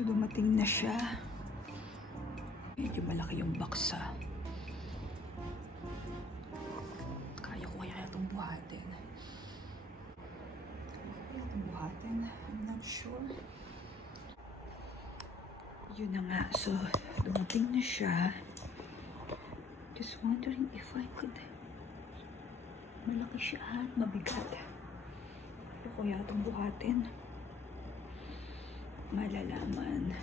So, dumating na siya. Medyo malaki yung box, ha. Kaya ko kaya itong buhatin. I'm not sure. Yun na nga. So, dumating na siya. Just wondering if I could... Malaki siya at mabigat. Kaya ko kaya itong buhatin. Malalaman.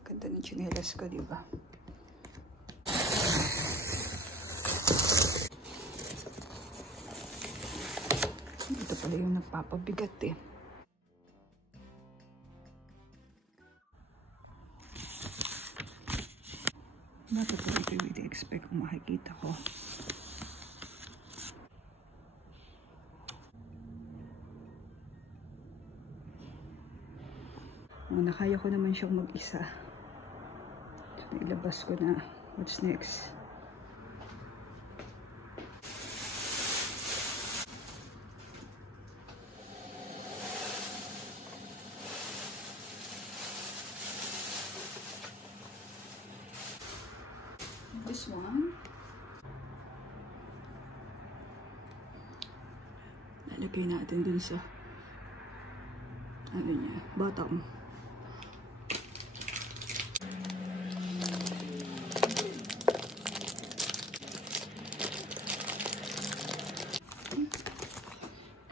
Ganda ng tsinelas ko, diba? Ito pala yung nagpapabigat eh. Bakit ko ito really expect kung makikita ko? Nakaya ko naman siyang mag-isa. So, ilabas ko na. What's next? This one. Lalagay natin dun sa ano niya, bottom.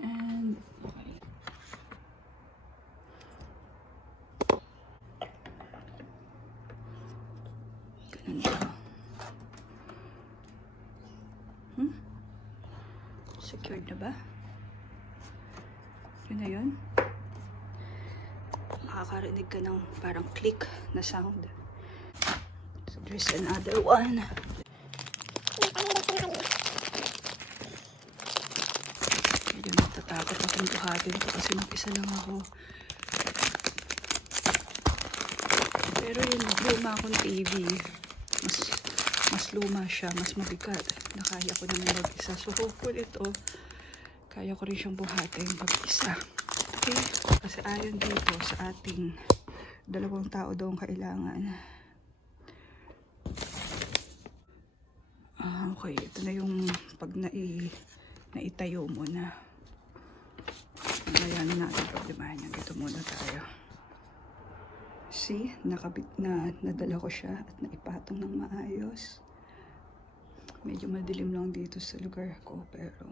And okay. Ganun siya. Secured na ba? Yun na yun. Makakarinig ka ng parang click na sound. So there's another one. Medyo natatakot akong buhatin ko kasi mag-isa lang ako. Pero yun, luma akong TV. Mas luma siya, mas mabigat. Nakaya ko naman mag-isa. So hopefully ito, kaya ko rin siyang buhatin mag-isa. Okay? Kasi ayon dito sa ating 2 tao daw ang kailangan. Okay, ito na yung pag naitayo mo na. Kaya na natin problemahin yan. Dito muna tayo. See, nakabit na, nadala ko siya at naipatong ng maayos. Medyo madilim lang dito sa lugar ko, pero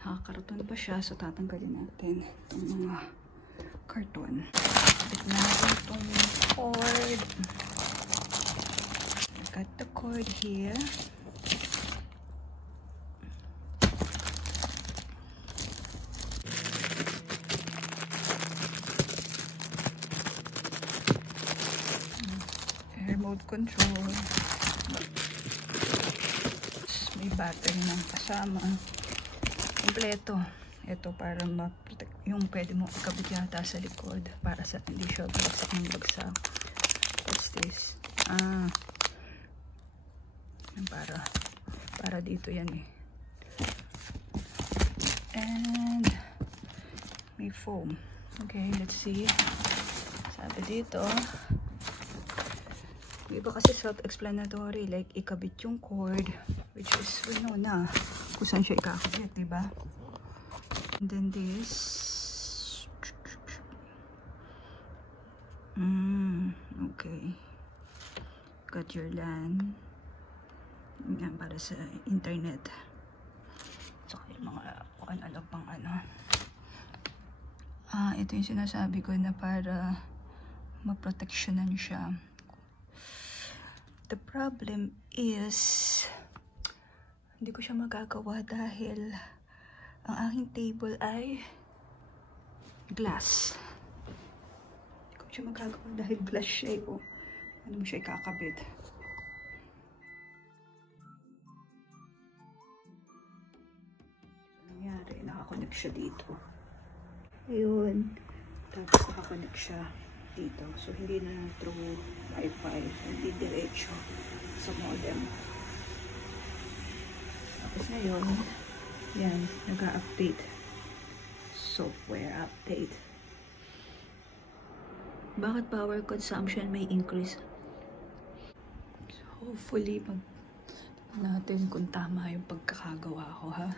nakakaraton pa siya, so tatanggalin natin itong mga karton. Kapit natin itong cord. I got the cord here. Remote control. May battery ng kasama. Kompleto. Ito para ma-protect. Yung pwede mo ikabit yata sa likod para sa hindi siya bagsak ng bagsak. What's this? Para dito yan eh. And may foam. Okay, let's see. Sabi dito, iba kasi self-explanatory, like ikabit yung cord, which is we know na kung saan siya ikakabit, diba? And then this, okay, got your LAN, yan para sa internet, so yung mga kung ano pang ano. Ito yung sinasabi ko na para maproteksyonan siya. The problem is, hindi ko siya magagawa dahil ang aking table ay glass. Hindi ko siya magagawa dahil glass siya. Ano mo siya ikakabit? Nangyari, nakakonect siya dito. Ayun. Tapos nakakonect siya dito. So, hindi na through Wi-Fi. Hindi diretso sa modem. Tapos ngayon, yan, nag-update. Software update. Bakit power consumption may increase? So, hopefully, natin kung tama yung pagkakagawa ko, ha?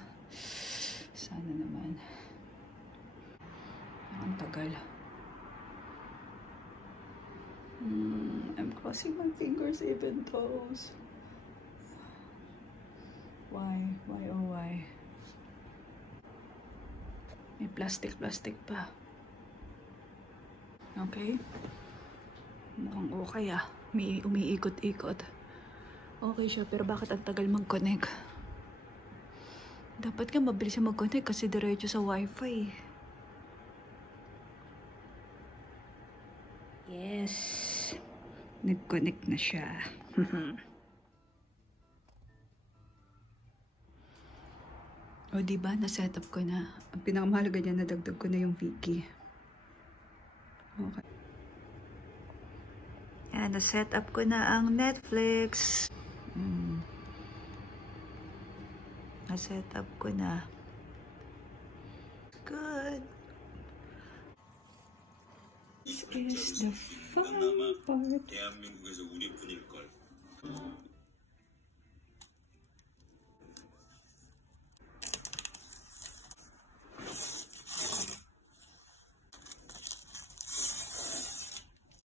Sana naman. Ang tagal. I'm crossing my fingers, even toes. Why? Why, oh why? May plastic pa. Okay? Mukhang okay ah. May umiikot-ikot. Okay siya, pero bakit ang tagal mag-connect? Dapat nga mabilis siya mag-connect kasi diretso sa Wi-Fi. Yes. Nag-connect na siya. O diba, na-setup ko na. Ang pinakamahalaga niya, nadagdag ko na yung Viki. Okay. Yan, na-setup ko na ang Netflix. Na-setup ko na. Good. This is the fun part. 대한민국에서 우리